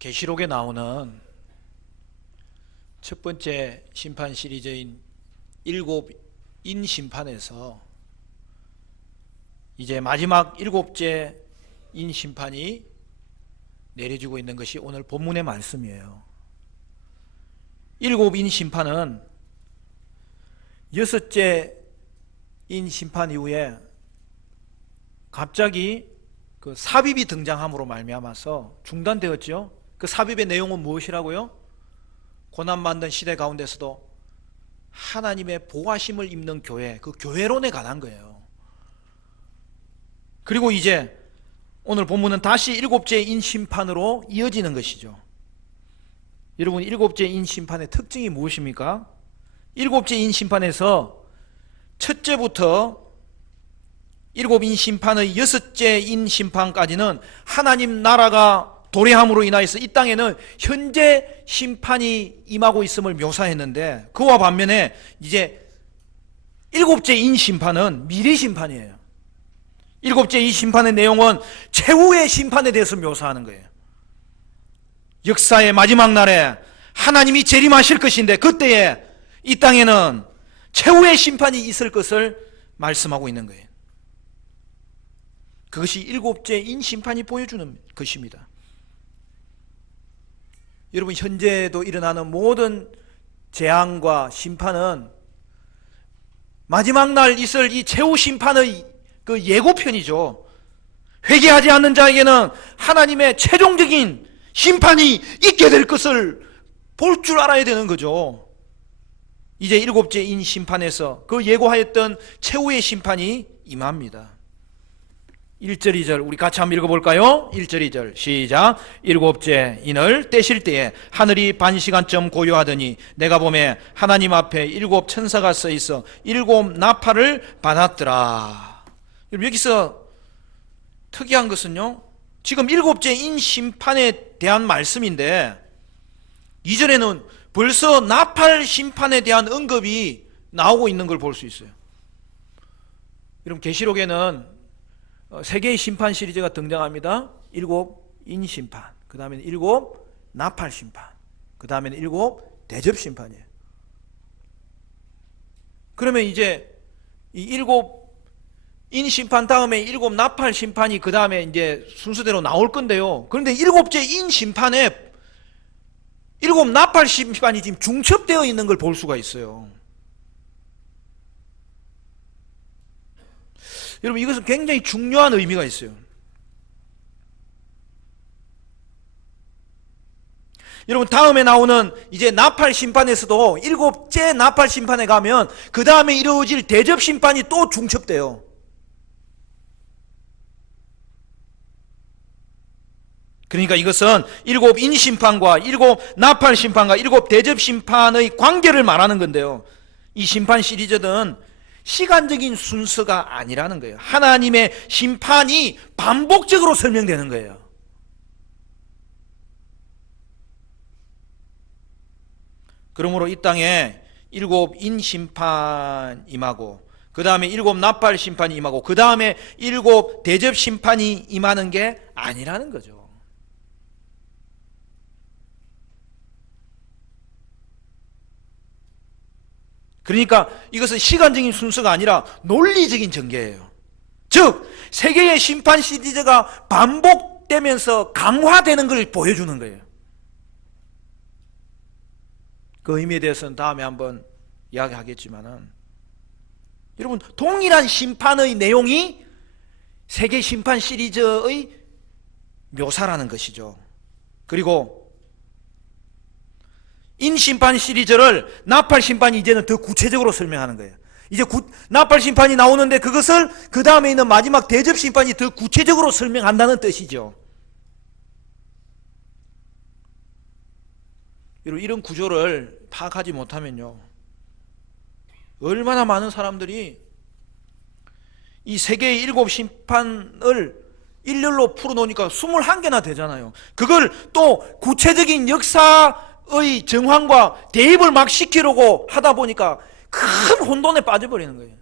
계시록에 나오는 첫 번째 심판 시리즈인 일곱 인 심판에서 이제 마지막 일곱째 인 심판이 내려지고 있는 것이 오늘 본문의 말씀이에요. 일곱 인 심판은 여섯째 인 심판 이후에 갑자기 그 삽입이 등장함으로 말미암아서 중단되었죠. 그 삽입의 내용은 무엇이라고요? 고난받는 시대 가운데서도 하나님의 보호하심을 입는 교회, 그 교회론에 관한 거예요. 그리고 이제 오늘 본문은 다시 일곱째 인 심판으로 이어지는 것이죠. 여러분, 일곱째 인 심판의 특징이 무엇입니까? 일곱째 인 심판에서 첫째부터 일곱 인 심판의 여섯째 인 심판까지는 하나님 나라가 도래함으로 인하여서 이 땅에는 현재 심판이 임하고 있음을 묘사했는데, 그와 반면에 이제 일곱째 인 심판은 미래 심판이에요. 일곱째 이 심판의 내용은 최후의 심판에 대해서 묘사하는 거예요. 역사의 마지막 날에 하나님이 재림하실 것인데, 그때에 이 땅에는 최후의 심판이 있을 것을 말씀하고 있는 거예요. 그것이 일곱째 인 심판이 보여주는 것입니다. 여러분, 현재도 일어나는 모든 재앙과 심판은 마지막 날 있을 이 최후 심판의 그 예고편이죠. 회개하지 않는 자에게는 하나님의 최종적인 심판이 있게 될 것을 볼 줄 알아야 되는 거죠. 이제 일곱째 인 심판에서 그 예고하였던 최후의 심판이 임합니다. 1절 2절 우리 같이 한번 읽어볼까요? 1절 2절 시작. 일곱째 인을 떼실 때에 하늘이 반시간쯤 고요하더니 내가 보매 하나님 앞에 일곱 천사가 서 있어 일곱 나팔을 받았더라. 여기서 특이한 것은요, 지금 일곱째 인 심판에 대한 말씀인데 2절에는 벌써 나팔 심판에 대한 언급이 나오고 있는 걸 볼 수 있어요. 여러분, 계시록에는 세 개의 심판 시리즈가 등장합니다. 일곱 인 심판, 그 다음에는 일곱 나팔 심판, 그 다음에는 일곱 대접 심판이에요. 그러면 이제 이 일곱 인 심판 다음에 일곱 나팔 심판이 그 다음에 이제 순서대로 나올 건데요. 그런데 일곱째 인 심판에 일곱 나팔 심판이 지금 중첩되어 있는 걸 볼 수가 있어요. 여러분, 이것은 굉장히 중요한 의미가 있어요. 여러분, 다음에 나오는 이제 나팔 심판에서도 일곱째 나팔 심판에 가면 그 다음에 이루어질 대접 심판이 또 중첩돼요. 그러니까 이것은 일곱 인 심판과 일곱 나팔 심판과 일곱 대접 심판의 관계를 말하는 건데요, 이 심판 시리즈는 시간적인 순서가 아니라는 거예요. 하나님의 심판이 반복적으로 설명되는 거예요. 그러므로 이 땅에 일곱 인 심판 임하고 그 다음에 일곱 나팔 심판이 임하고 그 다음에 일곱 대접 심판이 임하는 게 아니라는 거죠. 그러니까 이것은 시간적인 순서가 아니라 논리적인 전개예요. 즉, 세계의 심판 시리즈가 반복되면서 강화되는 걸 보여주는 거예요. 그 의미에 대해서는 다음에 한번 이야기하겠지만은, 여러분, 동일한 심판의 내용이 세계 심판 시리즈의 묘사라는 것이죠. 그리고 인 심판 시리즈를 나팔 심판이 이제는 더 구체적으로 설명하는 거예요. 이제 나팔 심판이 나오는데 그것을 그 다음에 있는 마지막 대접 심판이 더 구체적으로 설명한다는 뜻이죠. 여러분, 이런 구조를 파악하지 못하면요, 얼마나 많은 사람들이 이 세계의 일곱 심판을 일렬로 풀어놓으니까 21개나 되잖아요. 그걸 또 구체적인 역사의 정황과 대입을 막 시키려고 하다 보니까 큰 혼돈에 빠져버리는 거예요.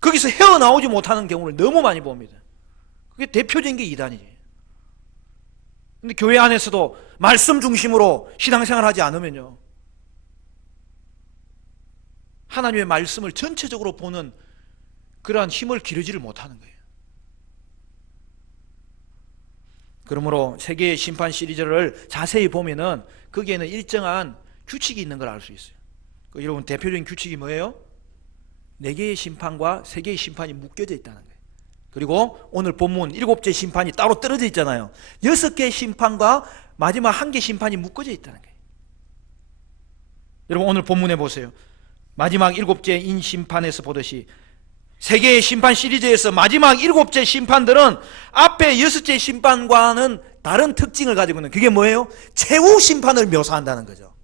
거기서 헤어나오지 못하는 경우를 너무 많이 봅니다. 그게 대표적인 게 이단이에요. 근데 교회 안에서도 말씀 중심으로 신앙생활하지 않으면요, 하나님의 말씀을 전체적으로 보는 그러한 힘을 기르지를 못하는 거예요. 그러므로 세계의 심판 시리즈를 자세히 보면은 거기에는 일정한 규칙이 있는 걸 알 수 있어요. 여러분, 대표적인 규칙이 뭐예요? 4개의 심판과 3개의 심판이 묶여져 있다는 거예요. 그리고 오늘 본문 7째 심판이 따로 떨어져 있잖아요. 6개의 심판과 마지막 1개 심판이 묶어져 있다는 거예요. 여러분, 오늘 본문에 보세요. 마지막 7째 인 심판에서 보듯이 세계의 심판 시리즈에서 마지막 7째 심판들은 앞에 6째 심판과는 다른 특징을 가지고 있는, 그게 뭐예요? 최후 심판을 묘사한다는 거죠.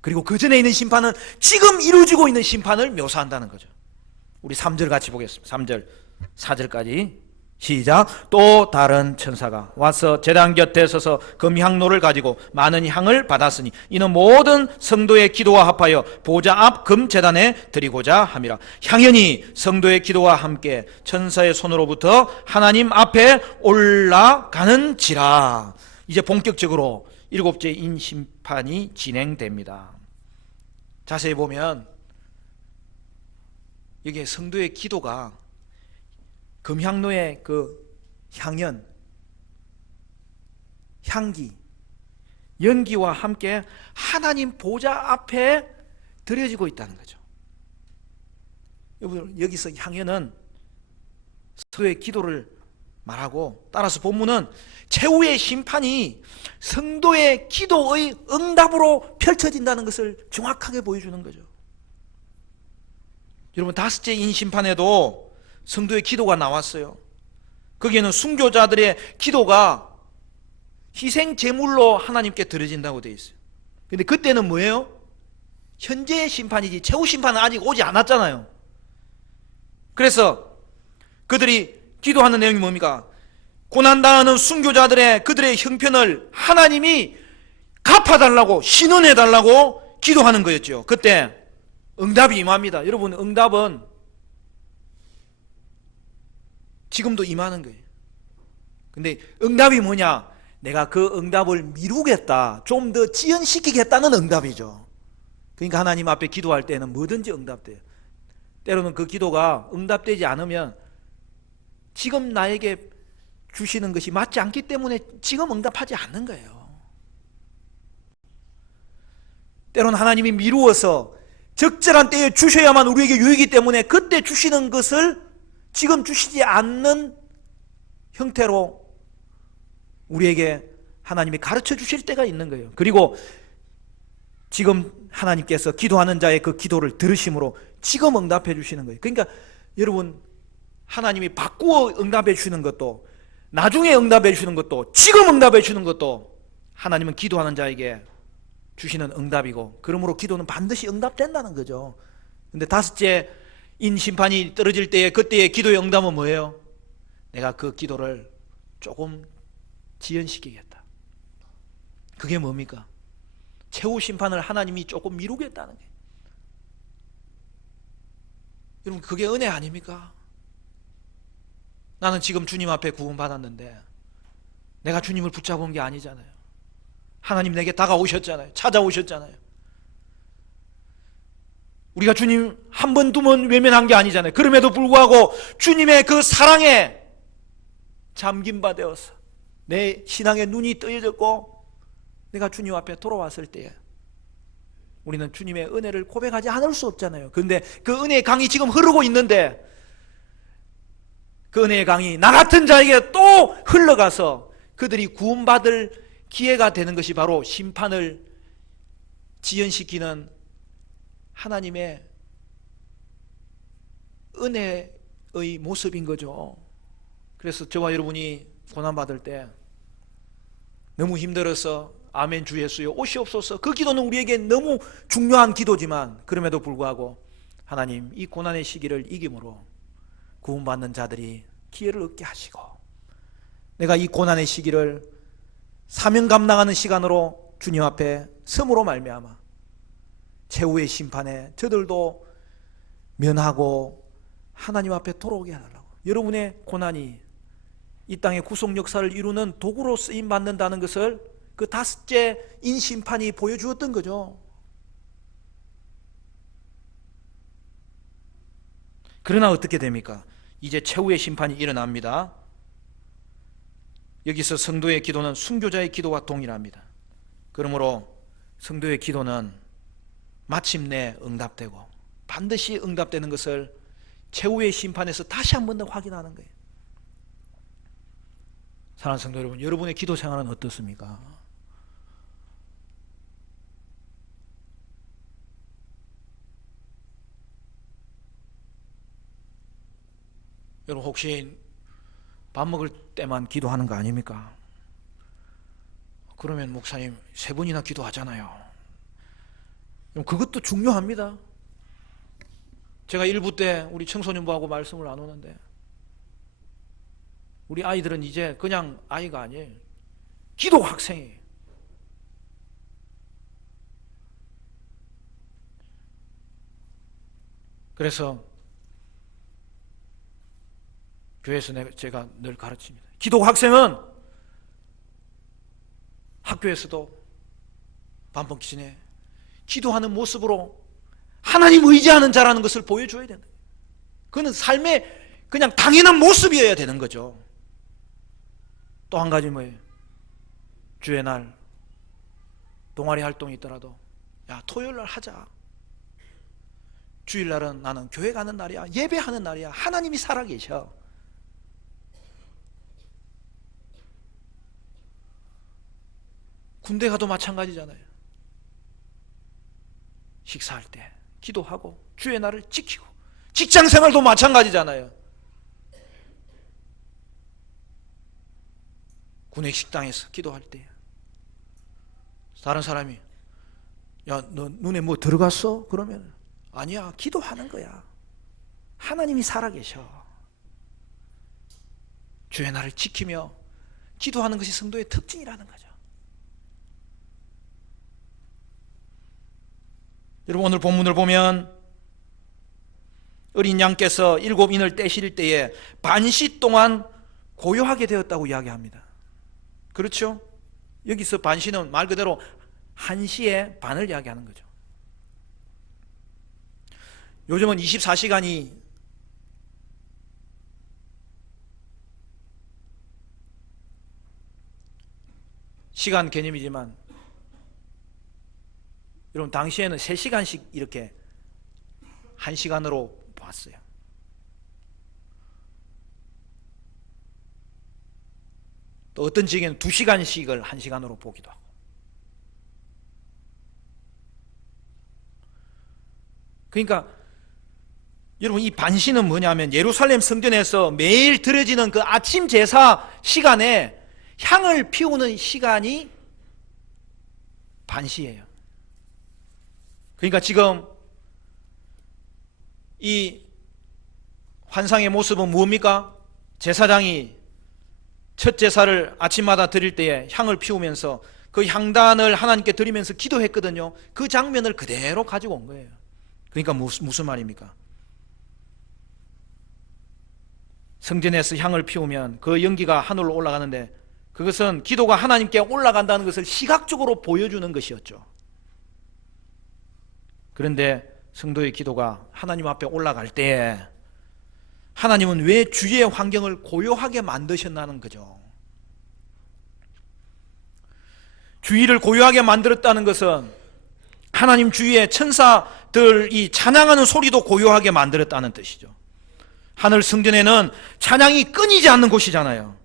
그리고 그 전에 있는 심판은 지금 이루어지고 있는 심판을 묘사한다는 거죠. 우리 3절 같이 보겠습니다. 3절 4절까지 시작. 또 다른 천사가 와서 제단 곁에 서서 금향로를 가지고 많은 향을 받았으니 이는 모든 성도의 기도와 합하여 보좌 앞 금제단에 드리고자 함이라. 향연이 성도의 기도와 함께 천사의 손으로부터 하나님 앞에 올라가는지라. 이제 본격적으로 7째 인 심판이 진행됩니다. 자세히 보면 여기에 성도의 기도가 금향로의 그 향연, 향기, 연기와 함께 하나님 보좌 앞에 드려지고 있다는 거죠. 여기서 향연은 성도의 기도를 말하고, 따라서 본문은 최후의 심판이 성도의 기도의 응답으로 펼쳐진다는 것을 정확하게 보여주는 거죠. 여러분, 5째 인 심판에도 성도의 기도가 나왔어요. 거기에는 순교자들의 기도가 희생 제물로 하나님께 드려진다고 되어 있어요. 근데 그때는 뭐예요? 현재의 심판이지 최후 심판은 아직 오지 않았잖아요. 그래서 그들이 기도하는 내용이 뭡니까? 고난당하는 순교자들의 그들의 형편을 하나님이 갚아달라고, 신원해달라고 기도하는 거였죠. 그때 응답이 임합니다. 여러분, 응답은 지금도 임하는 거예요. 근데 응답이 뭐냐? 내가 그 응답을 미루겠다, 좀 더 지연시키겠다는 응답이죠. 그러니까 하나님 앞에 기도할 때는 뭐든지 응답돼요. 때로는 그 기도가 응답되지 않으면 지금 나에게 주시는 것이 맞지 않기 때문에 지금 응답하지 않는 거예요. 때로는 하나님이 미루어서 적절한 때에 주셔야만 우리에게 유익이기 때문에 그때 주시는 것을 지금 주시지 않는 형태로 우리에게 하나님이 가르쳐 주실 때가 있는 거예요. 그리고 지금 하나님께서 기도하는 자의 그 기도를 들으심으로 지금 응답해 주시는 거예요. 그러니까 여러분, 하나님이 바꾸어 응답해 주시는 것도, 나중에 응답해 주시는 것도, 지금 응답해 주시는 것도 하나님은 기도하는 자에게 주시는 응답이고, 그러므로 기도는 반드시 응답된다는 거죠. 근데 5째 인 심판이 떨어질 때에 그때의 기도의 응답은 뭐예요? 내가 그 기도를 조금 지연시키겠다. 그게 뭡니까? 최후 심판을 하나님이 조금 미루겠다는 거예요. 여러분, 그게 은혜 아닙니까? 나는 지금 주님 앞에 구원받았는데 내가 주님을 붙잡은 게 아니잖아요. 하나님 내게 다가오셨잖아요. 찾아오셨잖아요. 우리가 주님 한 번, 2번 외면한 게 아니잖아요. 그럼에도 불구하고 주님의 그 사랑에 잠긴 바 되어서 내 신앙의 눈이 뜨여졌고 내가 주님 앞에 돌아왔을 때에 우리는 주님의 은혜를 고백하지 않을 수 없잖아요. 그런데 그 은혜의 강이 지금 흐르고 있는데 그 은혜의 강이 나 같은 자에게 또 흘러가서 그들이 구원받을 기회가 되는 것이 바로 심판을 지연시키는 하나님의 은혜의 모습인 거죠. 그래서 저와 여러분이 고난받을 때 너무 힘들어서 아멘 주 예수여 오시옵소서, 그 기도는 우리에게 너무 중요한 기도지만 그럼에도 불구하고 하나님 이 고난의 시기를 이김으로 구원받는 자들이 기회를 얻게 하시고 내가 이 고난의 시기를 사명 감당하는 시간으로 주님 앞에 섬으로 말미암아 최후의 심판에 저들도 면하고 하나님 앞에 돌아오게 해달라고. 여러분의 고난이 이 땅의 구속 역사를 이루는 도구로 쓰임 받는다는 것을 그 다섯째 인심판이 보여주었던 거죠. 그러나 어떻게 됩니까? 이제 최후의 심판이 일어납니다. 여기서 성도의 기도는 순교자의 기도와 동일합니다. 그러므로 성도의 기도는 마침내 응답되고 반드시 응답되는 것을 최후의 심판에서 다시 한 번 더 확인하는 거예요. 사랑하는 성도 여러분, 여러분의 기도 생활은 어떻습니까? 여러분 혹시 밥 먹을 때만 기도하는 거 아닙니까? 그러면 목사님 3번이나 기도하잖아요. 그것도 중요합니다. 제가 일부 때 우리 청소년부하고 말씀을 나누는데 우리 아이들은 이제 그냥 아이가 아니에요. 기도 학생이에요. 그래서 교회에서 제가 늘 가르칩니다. 기도 학생은 학교에서도 밥 먹기 전에 기도하는 모습으로 하나님 의지하는 자라는 것을 보여줘야 된다. 그건 삶의 그냥 당연한 모습이어야 되는 거죠. 또 한 가지 뭐예요? 주의 날 동아리 활동이 있더라도 야 토요일날 하자. 주일날은 나는 교회 가는 날이야. 예배하는 날이야. 하나님이 살아계셔. 군대 가도 마찬가지잖아요. 식사할 때 기도하고 주의 날을 지키고 직장생활도 마찬가지잖아요. 군의 식당에서 기도할 때 다른 사람이 야 너 눈에 뭐 들어갔어? 그러면 아니야 기도하는 거야. 하나님이 살아계셔. 주의 날을 지키며 기도하는 것이 성도의 특징이라는 거죠. 여러분 오늘 본문을 보면 어린 양께서 7인을 떼실 때에 반시 동안 고요하게 되었다고 이야기합니다. 그렇죠? 여기서 반시는 말 그대로 한시의 반을 이야기하는 거죠. 요즘은 24시간이 시간 개념이지만 여러분 당시에는 3시간씩 이렇게 1시간으로 봤어요. 또 어떤 지역에는 2시간씩을 1시간으로 보기도 하고. 그러니까 여러분 이 반시는 뭐냐면 예루살렘 성전에서 매일 드려지는 그 아침 제사 시간에 향을 피우는 시간이 반시예요. 그러니까 지금 이 환상의 모습은 무엇입니까? 제사장이 첫 제사를 아침마다 드릴 때에 향을 피우면서 그 향단을 하나님께 드리면서 기도했거든요. 그 장면을 그대로 가지고 온 거예요. 그러니까 무슨 말입니까? 성전에서 향을 피우면 그 연기가 하늘로 올라가는데 그것은 기도가 하나님께 올라간다는 것을 시각적으로 보여주는 것이었죠. 그런데 성도의 기도가 하나님 앞에 올라갈 때 하나님은 왜 주위의 환경을 고요하게 만드셨나는 거죠. 주위를 고요하게 만들었다는 것은 하나님 주위의 천사들이 찬양하는 소리도 고요하게 만들었다는 뜻이죠. 하늘 성전에는 찬양이 끊이지 않는 곳이잖아요.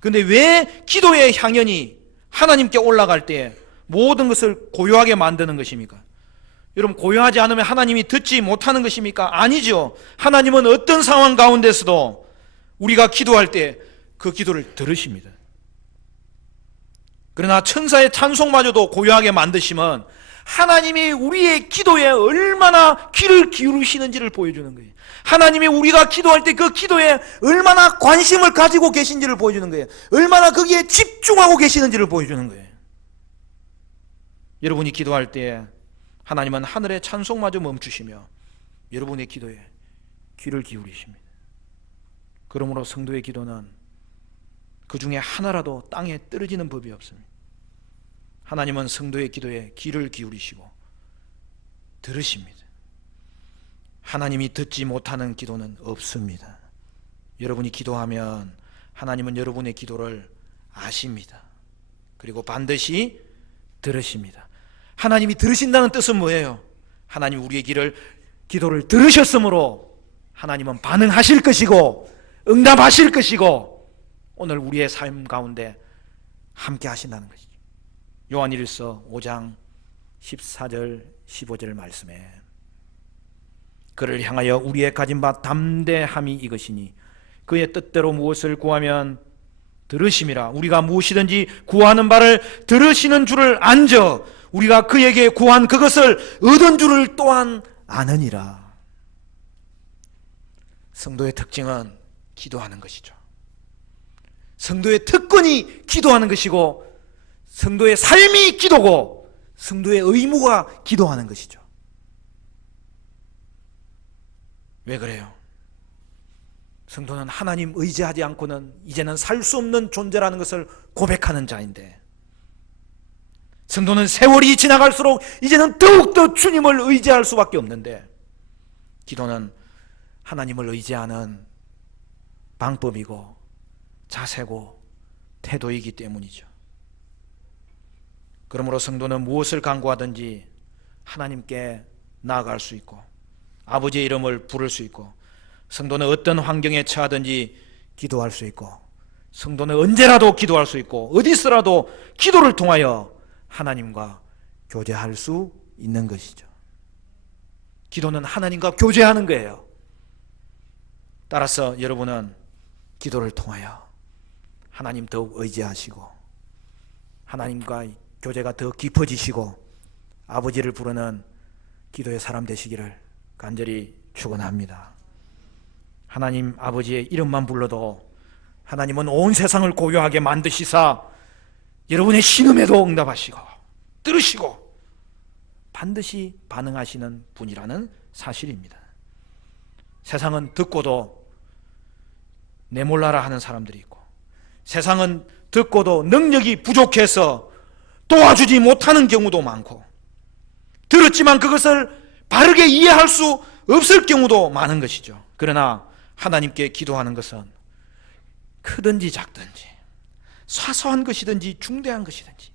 그런데 왜 기도의 향연이 하나님께 올라갈 때 모든 것을 고요하게 만드는 것입니까? 여러분 고요하지 않으면 하나님이 듣지 못하는 것입니까? 아니죠. 하나님은 어떤 상황 가운데서도 우리가 기도할 때 그 기도를 들으십니다. 그러나 천사의 찬송마저도 고요하게 만드시면 하나님이 우리의 기도에 얼마나 귀를 기울이시는지를 보여주는 거예요. 하나님이 우리가 기도할 때 그 기도에 얼마나 관심을 가지고 계신지를 보여주는 거예요. 얼마나 거기에 집중하고 계시는지를 보여주는 거예요. 여러분이 기도할 때 하나님은 하늘의 찬송마저 멈추시며 여러분의 기도에 귀를 기울이십니다. 그러므로 성도의 기도는 그 중에 하나라도 땅에 떨어지는 법이 없습니다. 하나님은 성도의 기도에 귀를 기울이시고 들으십니다. 하나님이 듣지 못하는 기도는 없습니다. 여러분이 기도하면 하나님은 여러분의 기도를 아십니다. 그리고 반드시 들으십니다. 하나님이 들으신다는 뜻은 뭐예요? 하나님 우리의 기도를 들으셨으므로 하나님은 반응하실 것이고 응답하실 것이고 오늘 우리의 삶 가운데 함께 하신다는 것이죠. 요한일서 5장 14절 15절 말씀에 그를 향하여 우리의 가진 바 담대함이 이것이니 그의 뜻대로 무엇을 구하면 들으심이라. 우리가 무엇이든지 구하는 바를 들으시는 줄을 안저 우리가 그에게 구한 그것을 얻은 줄을 또한 아느니라. 성도의 특징은 기도하는 것이죠. 성도의 특권이 기도하는 것이고 성도의 삶이 기도고 성도의 의무가 기도하는 것이죠. 왜 그래요? 성도는 하나님 의지하지 않고는 이제는 살 수 없는 존재라는 것을 고백하는 자인데 성도는 세월이 지나갈수록 이제는 더욱더 주님을 의지할 수밖에 없는데 기도는 하나님을 의지하는 방법이고 자세고 태도이기 때문이죠. 그러므로 성도는 무엇을 간구하든지 하나님께 나아갈 수 있고 아버지의 이름을 부를 수 있고 성도는 어떤 환경에 처하든지 기도할 수 있고 성도는 언제라도 기도할 수 있고 어디서라도 기도를 통하여 하나님과 교제할 수 있는 것이죠. 기도는 하나님과 교제하는 거예요. 따라서 여러분은 기도를 통하여 하나님 더욱 의지하시고 하나님과 교제가 더 깊어지시고 아버지를 부르는 기도의 사람 되시기를 간절히 축원합니다. 하나님 아버지의 이름만 불러도 하나님은 온 세상을 고요하게 만드시사 여러분의 신음에도 응답하시고 들으시고 반드시 반응하시는 분이라는 사실입니다. 세상은 듣고도 내몰라라 하는 사람들이 있고 세상은 듣고도 능력이 부족해서 도와주지 못하는 경우도 많고 들었지만 그것을 바르게 이해할 수 없을 경우도 많은 것이죠. 그러나 하나님께 기도하는 것은 크든지 작든지 사소한 것이든지 중대한 것이든지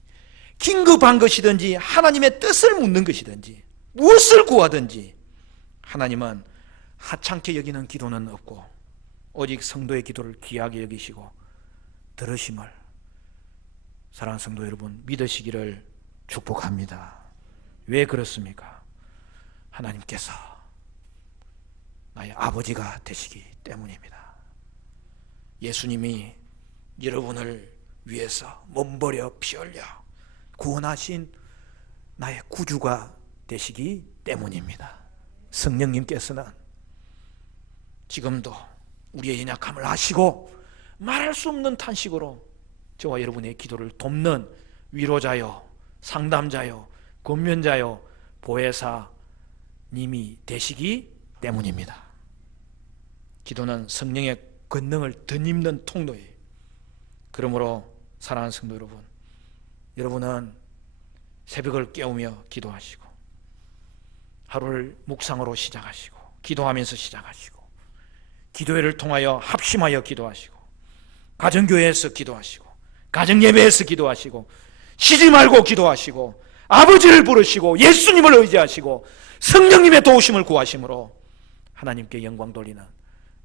긴급한 것이든지 하나님의 뜻을 묻는 것이든지 무엇을 구하든지 하나님은 하찮게 여기는 기도는 없고 오직 성도의 기도를 귀하게 여기시고 들으심을 사랑하는 성도 여러분 믿으시기를 축복합니다. 왜 그렇습니까? 하나님께서 나의 아버지가 되시기 때문입니다. 예수님이 여러분을 위해서 몸버려 피 흘려 구원하신 나의 구주가 되시기 때문입니다. 성령님께서는 지금도 우리의 연약함을 아시고 말할 수 없는 탄식으로 저와 여러분의 기도를 돕는 위로자요, 상담자요, 권면자요, 보혜사님이 되시기 때문입니다. 기도는 성령의 권능을 덧입는 통로예요. 그러므로 사랑하는 성도 여러분, 여러분은 새벽을 깨우며 기도하시고 하루를 묵상으로 시작하시고 기도하면서 시작하시고 기도회를 통하여 합심하여 기도하시고 가정교회에서 기도하시고 가정예배에서 기도하시고 쉬지 말고 기도하시고 아버지를 부르시고 예수님을 의지하시고 성령님의 도우심을 구하심으로 하나님께 영광 돌리는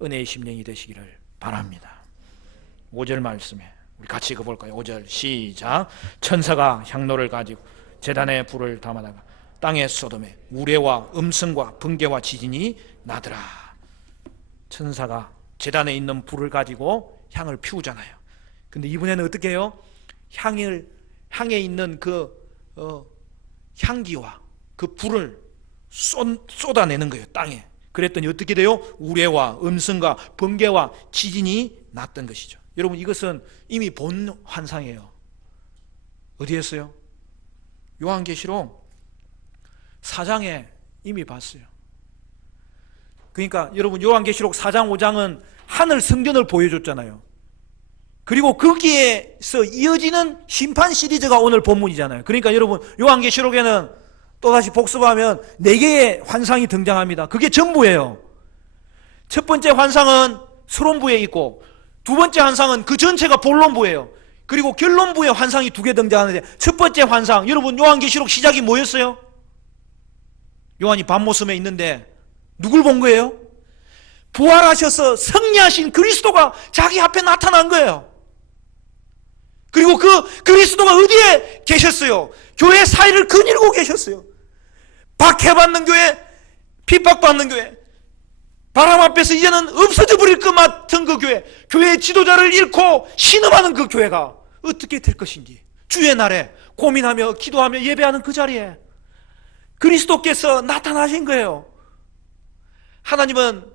은혜의 심령이 되시기를 바랍니다. 5절 말씀에 우리 같이 읽어볼까요? 5절 시작. 천사가 향로를 가지고 제단에 불을 담아다가 땅의 소돔에 우레와 음성과 번개와 지진이 나더라. 천사가 제단에 있는 불을 가지고 향을 피우잖아요. 근데 이번에는 어떻게 해요? 향에 있는 그 향기와 그 불을 쏟아내는 거예요, 땅에. 그랬더니 어떻게 돼요? 우레와 음성과 번개와 지진이 났던 것이죠. 여러분, 이것은 이미 본 환상이에요. 어디에서요? 요한계시록 4장에 이미 봤어요. 그러니까 여러분, 요한계시록 4장 5장은 하늘 성전을 보여줬잖아요. 그리고 거기에서 이어지는 심판 시리즈가 오늘 본문이잖아요. 그러니까 여러분 요한계시록에는 또다시 복습하면 4개의 환상이 등장합니다. 그게 전부예요. 첫 번째 환상은 서론부에 있고, 두 번째 환상은 그 전체가 본론부예요. 그리고 결론부에 환상이 2개 등장하는데, 첫 번째 환상, 여러분 요한계시록 시작이 뭐였어요? 요한이 밤모섬에 있는데 누굴 본 거예요? 부활하셔서 승리하신 그리스도가 자기 앞에 나타난 거예요. 그리고 그 그리스도가 어디에 계셨어요? 교회 사이를 거닐고 계셨어요. 박해받는 교회, 핍박받는 교회, 바람 앞에서 이제는 없어져 버릴 것 같은 그 교회, 교회의 지도자를 잃고 신음하는 그 교회가 어떻게 될 것인지 주의 날에 고민하며 기도하며 예배하는 그 자리에 그리스도께서 나타나신 거예요. 하나님은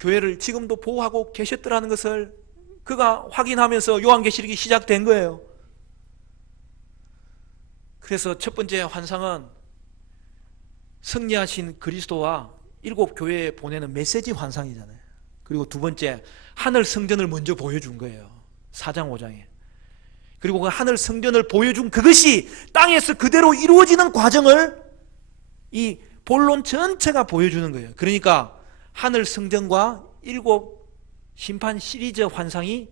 교회를 지금도 보호하고 계셨더라는 것을 그가 확인하면서 요한계시록이 시작된 거예요. 그래서 첫 번째 환상은 승리하신 그리스도와 7 교회에 보내는 메시지 환상이잖아요. 그리고 두 번째, 하늘 성전을 먼저 보여준 거예요. 4장 5장에. 그리고 그 하늘 성전을 보여준 그것이 땅에서 그대로 이루어지는 과정을 이 본론 전체가 보여주는 거예요. 그러니까 하늘 성전과 7 심판 시리즈 환상이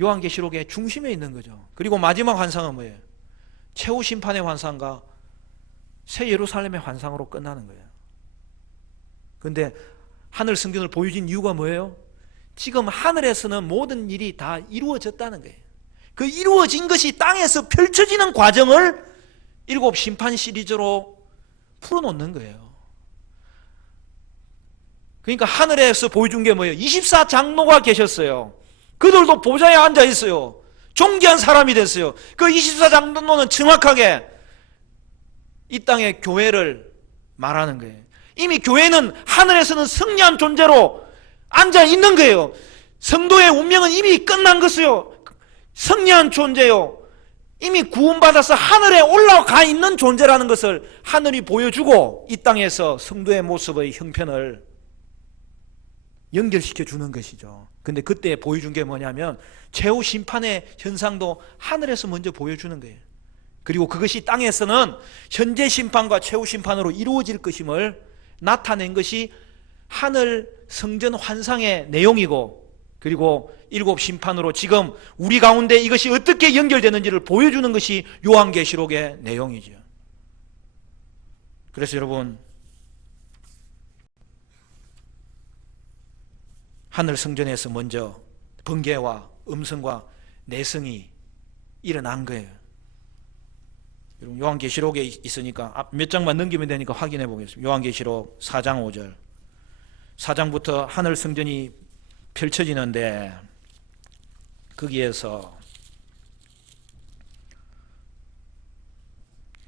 요한계시록의 중심에 있는 거죠. 그리고 마지막 환상은 뭐예요? 최후 심판의 환상과 새 예루살렘의 환상으로 끝나는 거예요. 그런데 하늘 성전을 보여준 이유가 뭐예요? 지금 하늘에서는 모든 일이 다 이루어졌다는 거예요. 그 이루어진 것이 땅에서 펼쳐지는 과정을 7 심판 시리즈로 풀어놓는 거예요. 그러니까 하늘에서 보여준 게 뭐예요? 24장로가 계셨어요. 그들도 보좌에 앉아 있어요. 존귀한 사람이 됐어요. 그 24장로는 정확하게 이 땅의 교회를 말하는 거예요. 이미 교회는 하늘에서는 승리한 존재로 앉아 있는 거예요. 성도의 운명은 이미 끝난 것이요. 승리한 존재요. 이미 구원받아서 하늘에 올라가 있는 존재라는 것을 하늘이 보여주고 이 땅에서 성도의 모습의 형편을 연결시켜 주는 것이죠. 근데 그때 보여준 게 뭐냐면 최후 심판의 현상도 하늘에서 먼저 보여주는 거예요. 그리고 그것이 땅에서는 현재 심판과 최후 심판으로 이루어질 것임을 나타낸 것이 하늘 성전 환상의 내용이고, 그리고 7 심판으로 지금 우리 가운데 이것이 어떻게 연결되는지를 보여주는 것이 요한계시록의 내용이죠. 그래서 여러분, 하늘 성전에서 먼저 번개와 음성과 내성이 일어난 거예요. 여러분, 요한계시록에 있으니까 몇 장만 넘기면 되니까 확인해 보겠습니다. 요한계시록 4장 5절. 4장부터 하늘 성전이 펼쳐지는데 거기에서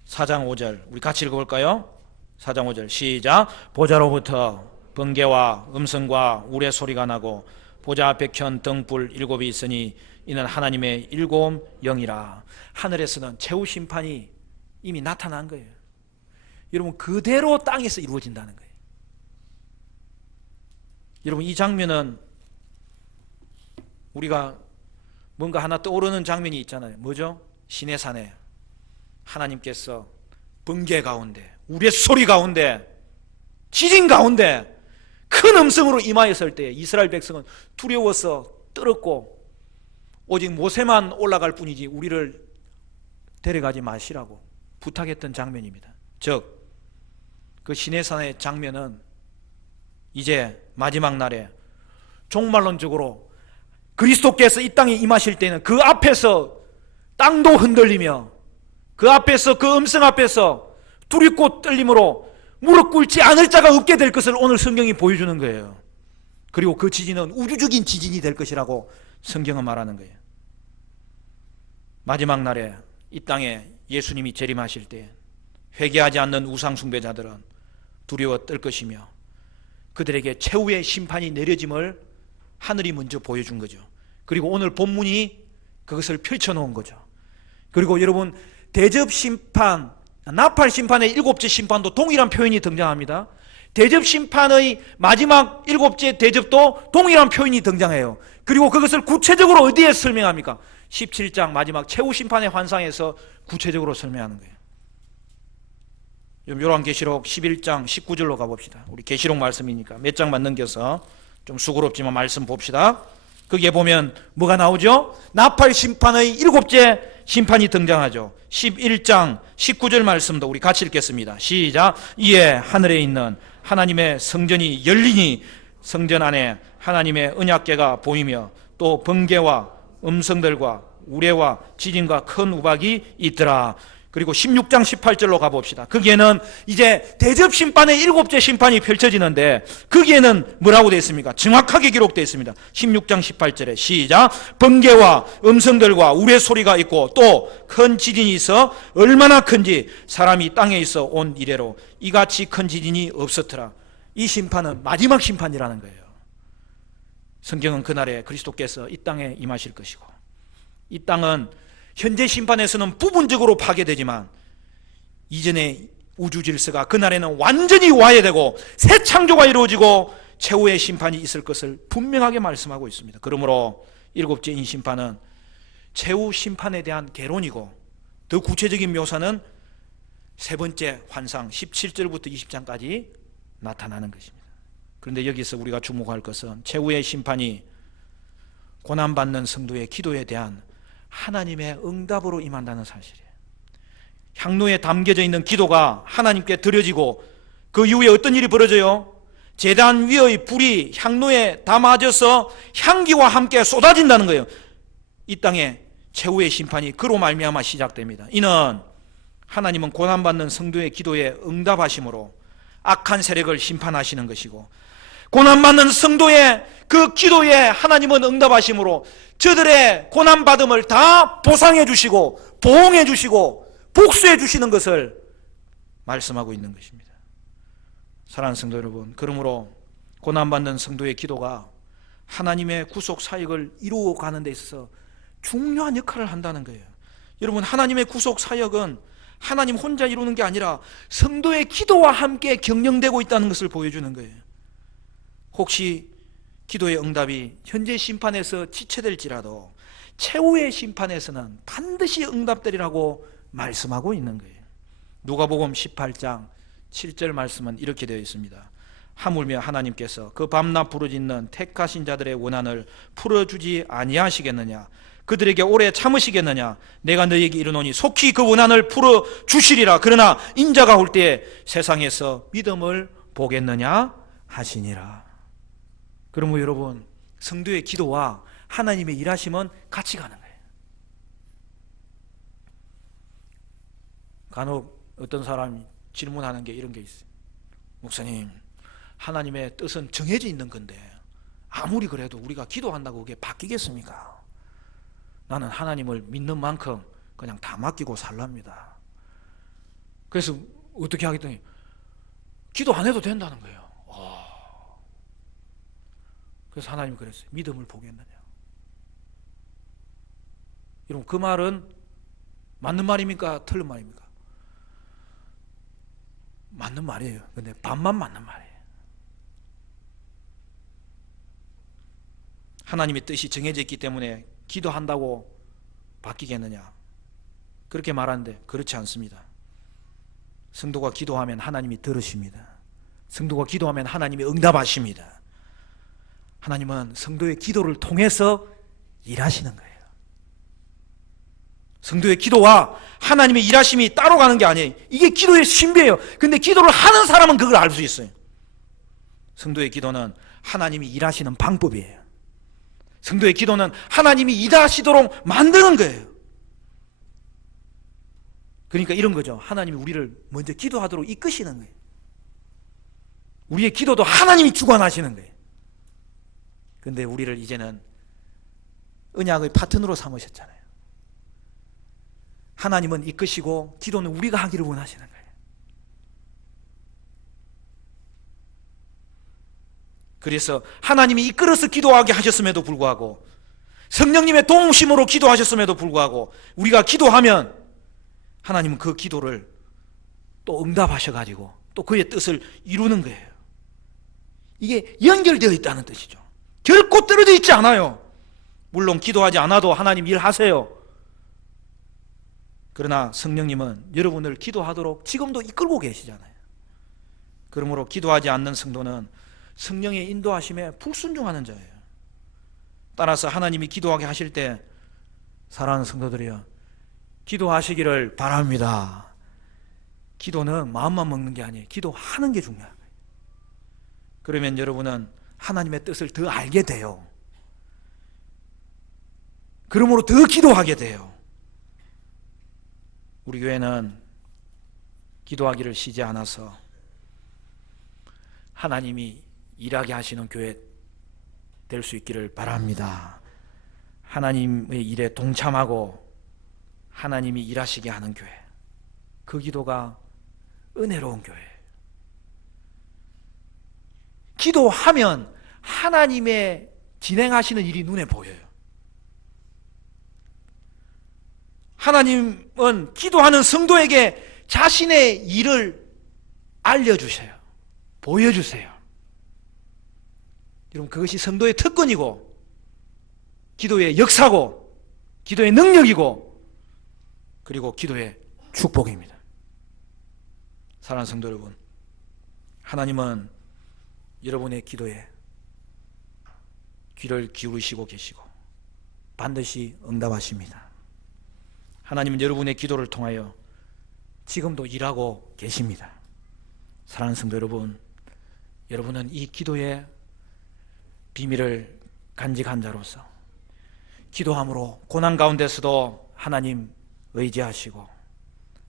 4장 5절 우리 같이 읽어볼까요? 4장 5절 시작. 보좌로부터 번개와 음성과 우레 소리가 나고 보좌 앞에 켠 등불 7이 있으니 이는 하나님의 7 영이라. 하늘에서는 최후 심판이 이미 나타난 거예요. 여러분, 그대로 땅에서 이루어진다는 거예요. 여러분, 이 장면은 우리가 뭔가 하나 떠오르는 장면이 있잖아요. 뭐죠? 시내산에 하나님께서 번개 가운데, 우레 소리 가운데, 지진 가운데 큰 음성으로 임하였을 때 이스라엘 백성은 두려워서 떨었고 오직 모세만 올라갈 뿐이지 우리를 데려가지 마시라고 부탁했던 장면입니다. 즉, 그 시내산의 장면은 이제 마지막 날에 종말론적으로 그리스도께서 이 땅에 임하실 때는 그 앞에서 땅도 흔들리며 그 앞에서, 그 음성 앞에서 두렵고 떨림으로 무릎 꿇지 않을 자가 없게 될 것을 오늘 성경이 보여주는 거예요. 그리고 그 지진은 우주적인 지진이 될 것이라고 성경은 말하는 거예요. 마지막 날에 이 땅에 예수님이 재림하실 때 회개하지 않는 우상 숭배자들은 두려워 떨 것이며 그들에게 최후의 심판이 내려짐을 하늘이 먼저 보여준 거죠. 그리고 오늘 본문이 그것을 펼쳐놓은 거죠. 그리고 여러분, 대접 심판, 나팔 심판의 7째 심판도 동일한 표현이 등장합니다. 대접 심판의 마지막 7째 대접도 동일한 표현이 등장해요. 그리고 그것을 구체적으로 어디에 설명합니까? 17장 마지막 최후 심판의 환상에서 구체적으로 설명하는 거예요. 요한계시록 11장 19절로 가봅시다. 우리 계시록 말씀이니까 몇 장만 넘겨서 좀 수고롭지만 말씀 봅시다. 거기에 보면 뭐가 나오죠? 나팔 심판의 7째 심판이 등장하죠. 11장 19절 말씀도 우리 같이 읽겠습니다. 시작. 이에 하늘에 있는 하나님의 성전이 열리니 성전 안에 하나님의 언약궤가 보이며 또 번개와 음성들과 우레와 지진과 큰 우박이 있더라. 그리고 16장 18절로 가봅시다. 거기에는 이제 대접 심판의 7째 심판이 펼쳐지는데 거기에는 뭐라고 되어 있습니까? 정확하게 기록되어 있습니다. 16장 18절에 시작. 번개와 음성들과 우레 소리가 있고 또 큰 지진이 있어 얼마나 큰지 사람이 땅에 있어 온 이래로 이같이 큰 지진이 없었더라. 이 심판은 마지막 심판이라는 거예요. 성경은 그날에 그리스도께서 이 땅에 임하실 것이고, 이 땅은 현재 심판에서는 부분적으로 파괴되지만 이전의 우주 질서가 그날에는 완전히 와해되고 새 창조가 이루어지고 최후의 심판이 있을 것을 분명하게 말씀하고 있습니다. 그러므로 7째 인심판은 최후 심판에 대한 개론이고, 더 구체적인 묘사는 세 번째 환상 17절부터 20장까지 나타나는 것입니다. 그런데 여기서 우리가 주목할 것은 최후의 심판이 고난받는 성도의 기도에 대한 하나님의 응답으로 임한다는 사실이에요. 향로에 담겨져 있는 기도가 하나님께 드려지고 그 이후에 어떤 일이 벌어져요? 제단 위의 불이 향로에 담아져서 향기와 함께 쏟아진다는 거예요. 이 땅에 최후의 심판이 그로 말미암아 시작됩니다. 이는 하나님은 고난받는 성도의 기도에 응답하심으로 악한 세력을 심판하시는 것이고, 고난받는 성도의 그 기도에 하나님은 응답하심으로 저들의 고난받음을 다 보상해 주시고 보응해 주시고 복수해 주시는 것을 말씀하고 있는 것입니다. 사랑하는 성도 여러분, 그러므로 고난받는 성도의 기도가 하나님의 구속 사역을 이루어가는 데 있어서 중요한 역할을 한다는 거예요. 여러분, 하나님의 구속 사역은 하나님 혼자 이루는 게 아니라 성도의 기도와 함께 경영되고 있다는 것을 보여주는 거예요. 혹시 기도의 응답이 현재 심판에서 지체될지라도 최후의 심판에서는 반드시 응답되리라고 말씀하고 있는 거예요. 누가복음 18장 7절 말씀은 이렇게 되어 있습니다. 하물며 하나님께서 그 밤낮 부르짖는 택하신 자들의 원한을 풀어주지 아니하시겠느냐? 그들에게 오래 참으시겠느냐? 내가 너희에게 이르노니 속히 그 원한을 풀어주시리라. 그러나 인자가 올 때에 세상에서 믿음을 보겠느냐 하시니라. 그러므로 여러분, 성도의 기도와 하나님의 일하심은 같이 가는 거예요. 간혹 어떤 사람이 질문하는 게 이런 게 있어요. 목사님, 하나님의 뜻은 정해져 있는 건데 아무리 그래도 우리가 기도한다고 그게 바뀌겠습니까? 나는 하나님을 믿는 만큼 그냥 다 맡기고 살랍니다. 그래서 어떻게 하겠더니 기도 안 해도 된다는 거예요. 그래서 하나님이 그랬어요. 믿음을 보겠느냐? 여러분, 그 말은 맞는 말입니까? 틀린 말입니까? 맞는 말이에요. 근데 반만 맞는 말이에요. 하나님의 뜻이 정해져 있기 때문에 기도한다고 바뀌겠느냐? 그렇게 말하는데 그렇지 않습니다. 성도가 기도하면 하나님이 들으십니다. 성도가 기도하면 하나님이 응답하십니다. 하나님은 성도의 기도를 통해서 일하시는 거예요. 성도의 기도와 하나님의 일하심이 따로 가는 게 아니에요. 이게 기도의 신비예요. 근데 기도를 하는 사람은 그걸 알 수 있어요. 성도의 기도는 하나님이 일하시는 방법이에요. 성도의 기도는 하나님이 일하시도록 만드는 거예요. 그러니까 이런 거죠. 하나님이 우리를 먼저 기도하도록 이끄시는 거예요. 우리의 기도도 하나님이 주관하시는 거예요. 근데 우리를 이제는 언약의 파트너로 삼으셨잖아요. 하나님은 이끄시고 기도는 우리가 하기를 원하시는 거예요. 그래서 하나님이 이끌어서 기도하게 하셨음에도 불구하고, 성령님의 도우심으로 기도하셨음에도 불구하고 우리가 기도하면 하나님은 그 기도를 또 응답하셔가지고 또 그의 뜻을 이루는 거예요. 이게 연결되어 있다는 뜻이죠. 결코 떨어져 있지 않아요. 물론 기도하지 않아도 하나님 일하세요. 그러나 성령님은 여러분을 기도하도록 지금도 이끌고 계시잖아요. 그러므로 기도하지 않는 성도는 성령의 인도하심에 불순종하는 자예요. 따라서 하나님이 기도하게 하실 때 사랑하는 성도들이여, 기도하시기를 바랍니다. 기도는 마음만 먹는 게 아니에요. 기도하는 게 중요해요. 그러면 여러분은 하나님의 뜻을 더 알게 돼요. 그러므로 더 기도하게 돼요. 우리 교회는 기도하기를 쉬지 않아서 하나님이 일하게 하시는 교회 될 수 있기를 바랍니다. 하나님의 일에 동참하고 하나님이 일하시게 하는 교회, 그 기도가 은혜로운 교회예요. 기도하면 하나님의 진행하시는 일이 눈에 보여요. 하나님은 기도하는 성도에게 자신의 일을 알려주세요. 보여주세요. 여러분, 그것이 성도의 특권이고 기도의 역사고 기도의 능력이고 그리고 기도의 축복입니다. 사랑하는 성도 여러분, 하나님은 여러분의 기도에 귀를 기울이시고 계시고 반드시 응답하십니다. 하나님은 여러분의 기도를 통하여 지금도 일하고 계십니다. 사랑하는 성도 여러분, 여러분은 이 기도의 비밀을 간직한 자로서 기도함으로 고난 가운데서도 하나님 의지하시고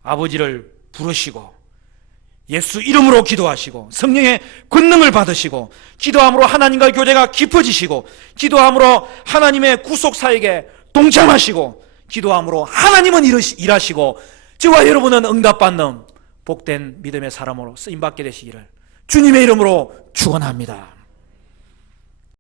아버지를 부르시고 예수 이름으로 기도하시고 성령의 권능을 받으시고 기도함으로 하나님과의 교제가 깊어지시고 기도함으로 하나님의 구속사역에 동참하시고 기도함으로 하나님은 일하시고 저와 여러분은 응답받는 복된 믿음의 사람으로 쓰임받게 되시기를 주님의 이름으로 축원합니다.